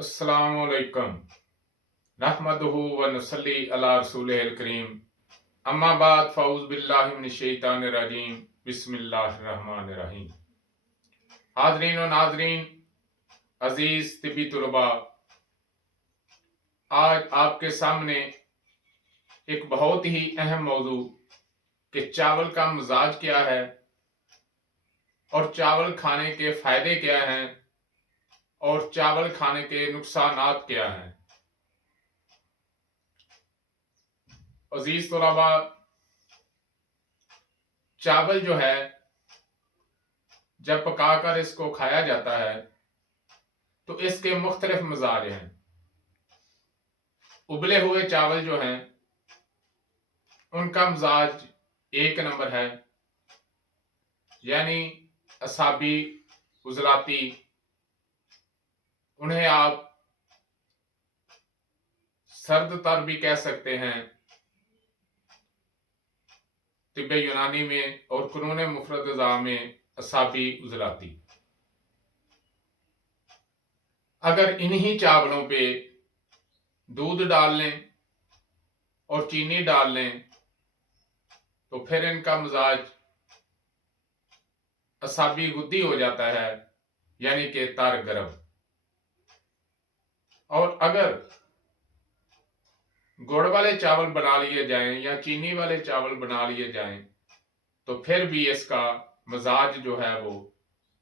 अस्सलामु अलैकुम नहमदुहु व नसल्ली अला रसूलिहिल करीम अम्मा बाद फ़ऊज़ बिल्लाहि मिनश शैतानिर रजीम बिस्मिल्लाहिर रहमानिर रहीम। हाज़रीन व नाज़रीन, अजीज तिबी तुलबा, आज आपके सामने एक बहुत ही अहम मौजू कि चावल का मिजाज क्या है और चावल खाने के फायदे क्या हैं और चावल खाने के नुकसानात क्या हैं। अजीज तुलबा, चावल जो है जब पकाकर इसको खाया जाता है तो इसके मुख्तलिफ मिजाज हैं। उबले हुए चावल जो हैं उनका मिजाज एक नंबर है, यानी असाबी, उजलाती। उन्हें आप सर्द तर भी कह सकते हैं तिब्बे यूनानी में, और कुनून मुफरदा में असाबी, उजलाती। अगर इन्हीं चावलों पे दूध डाल लें और चीनी डाल लें तो फिर इनका मिजाज असाबी गुद्दी हो जाता है, यानी कि तर गरम। और अगर गुड़ वाले चावल बना लिए जाएं या चीनी वाले चावल बना लिए जाएं तो फिर भी इसका मिजाज जो है वो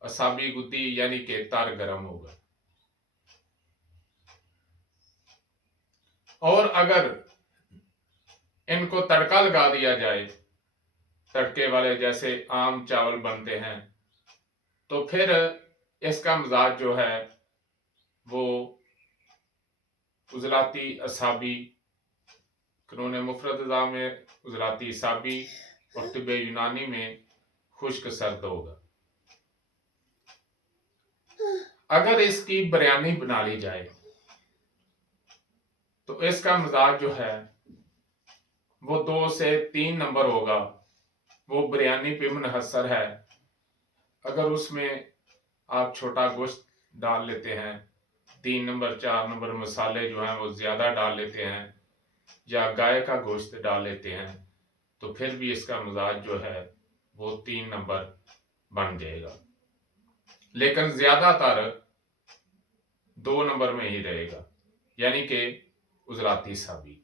असाबी गुद्दी यानी कि तर गरम होगा। और अगर इनको तड़का लगा दिया जाए, तड़के वाले जैसे आम चावल बनते हैं, तो फिर इसका मिजाज जो है वो उजलाती, असाबी, कानून मुफरदा में उजलाती, असाबी, और तिब्बे यूनानी में खुश्क सर्द होगा। अगर इसकी बिरयानी बना ली जाए तो इसका मिजाज जो है वो 2 से 3 नंबर होगा। वो बिरयानी पे मुनहसर है। अगर उसमें आप छोटा गोश्त डाल लेते हैं, 3 नंबर 4 नंबर मसाले जो हैं वो ज्यादा डाल लेते हैं, या गाय का गोश्त डाल लेते हैं, तो फिर भी इसका मिजाज जो है वो 3 नंबर बन जाएगा। लेकिन ज्यादातर 2 नंबर में ही रहेगा, यानी कि उजलाती साबी।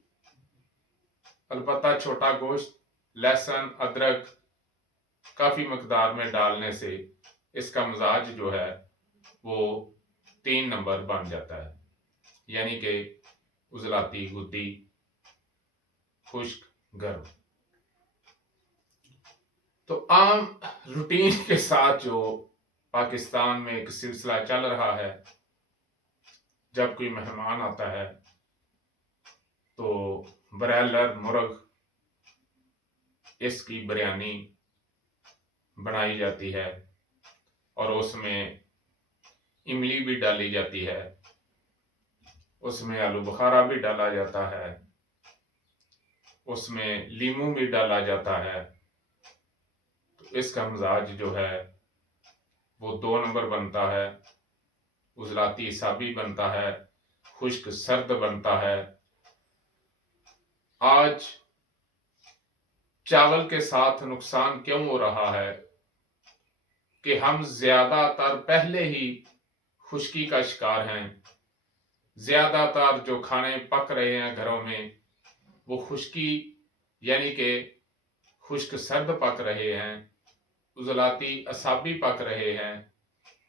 अलबत्ता छोटा गोश्त, लहसुन, अदरक काफी मकदार में डालने से इसका मिजाज जो है वो 3 नंबर बन जाता है, यानी कि उजलाती गुद्दी, खुश्क गर्म। तो आम रूटीन के साथ जो पाकिस्तान में एक सिलसिला चल रहा है, जब कोई मेहमान आता है तो ब्रॉयलर मुर्ग इसकी बिरयानी बनाई जाती है और उसमें इमली भी डाली जाती है, उसमें आलू बुखारा भी डाला जाता है, उसमें लीमू भी डाला जाता है। तो इसका मिजाज जो है वो 2 नंबर बनता है, उजलाती साबी बनता है, खुश्क सर्द बनता है। आज चावल के साथ नुकसान क्यों हो रहा है कि हम ज्यादातर पहले ही खुश्की का शिकार हैं। ज्यादातर जो खाने पक रहे हैं घरों में वो खुश्की यानी कि खुश्क सर्द पक रहे हैं, उजलाती असाबी पक रहे हैं,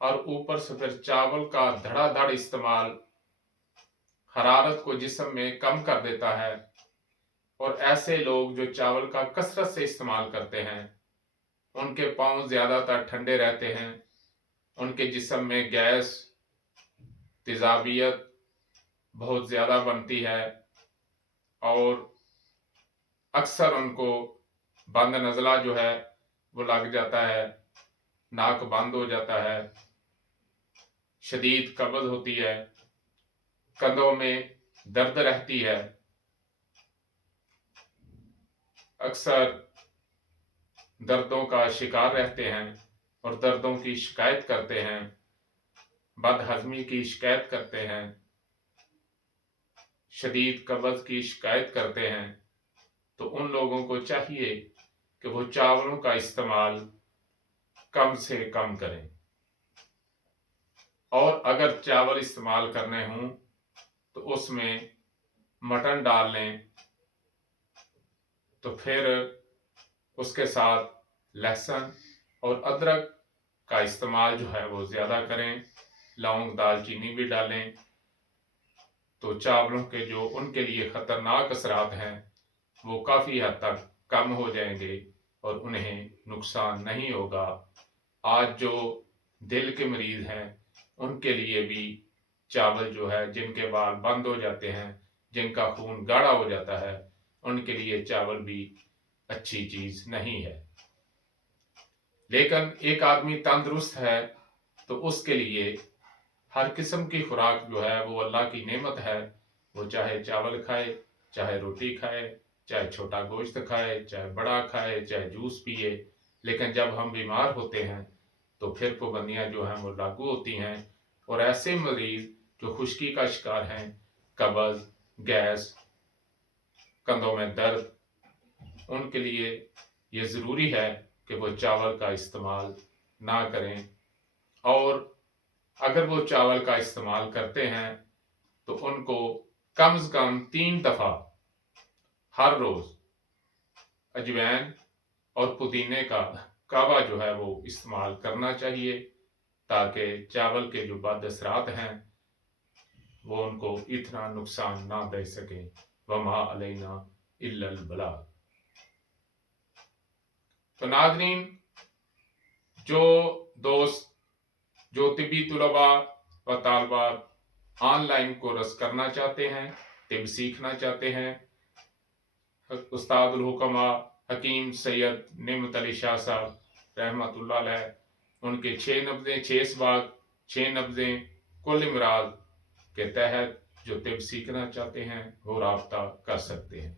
और ऊपर से फिर चावल का धड़ाधड़ इस्तेमाल हरारत को जिस्म में कम कर देता है। और ऐसे लोग जो चावल का कसरत से इस्तेमाल करते हैं उनके पांव ज्यादातर ठंडे रहते हैं, उनके जिस्म में गैस, तेजाबियत बहुत ज्यादा बनती है, और अक्सर उनको बंद नज़ला जो है वो लग जाता है, नाक बंद हो जाता है, शदीद कब्ज होती है, कंधों में दर्द रहती है, अक्सर दर्दों का शिकार रहते हैं और दर्दों की शिकायत करते हैं, बदहजमी की शिकायत करते हैं। شدید قبض کی شکایت کرتے ہیں تو ان لوگوں کو چاہیے کہ وہ چاولوں کا استعمال کم سے کم کریں، اور اگر چاول استعمال کرنے ہوں تو اس میں مٹن ڈال لیں، تو پھر اس کے ساتھ لہسن اور ادرک کا استعمال جو ہے وہ زیادہ کریں، لونگ دال چینی بھی ڈالیں، تو چاولوں کے جو ان کے لیے خطرناک اثرات ہیں وہ کافی حد تک کم ہو جائیں گے اور انہیں نقصان نہیں ہوگا۔ آج جو دل کے مریض ہیں ان کے لیے بھی چاول جو ہے، جن کے بال بند ہو جاتے ہیں، جن کا خون گاڑھا ہو جاتا ہے، ان کے لیے چاول بھی اچھی چیز نہیں ہے۔ لیکن ایک آدمی تندرست ہے تو اس کے لیے ہر قسم کی خوراک جو ہے وہ اللہ کی نعمت ہے، وہ چاہے چاول کھائے، چاہے روٹی کھائے، چاہے چھوٹا گوشت کھائے، چاہے بڑا کھائے، چاہے جوس پیے، لیکن جب ہم بیمار ہوتے ہیں تو پھر پابندیاں جو ہیں وہ لاگو ہوتی ہیں، اور ایسے مریض جو خشکی کا شکار ہیں، قبض، گیس، کندھوں میں درد، ان کے لیے یہ ضروری ہے کہ وہ چاول کا استعمال نہ کریں، اور اگر وہ چاول کا استعمال کرتے ہیں تو ان کو کم از کم 3 دفعہ ہر روز اجوین اور پودینے کا کعوہ جو ہے وہ استعمال کرنا چاہیے، تاکہ چاول کے جو بد اثرات ہیں وہ ان کو اتنا نقصان نہ دے سکیں۔ وما علینا الا البلاغ۔ تو ناظرین، جو دوست جو طبی طلباء و طالبات آن لائن کورس کرنا چاہتے ہیں، طب سیکھنا چاہتے ہیں، استاد الحکماء حکیم سید نعمت علی شاہ صاحب رحمۃ اللہ علیہ، ان کے 6 نبضیں 6 اسباق 6 نبضیں کل امراض کے تحت جو طب سیکھنا چاہتے ہیں وہ رابطہ کر سکتے ہیں۔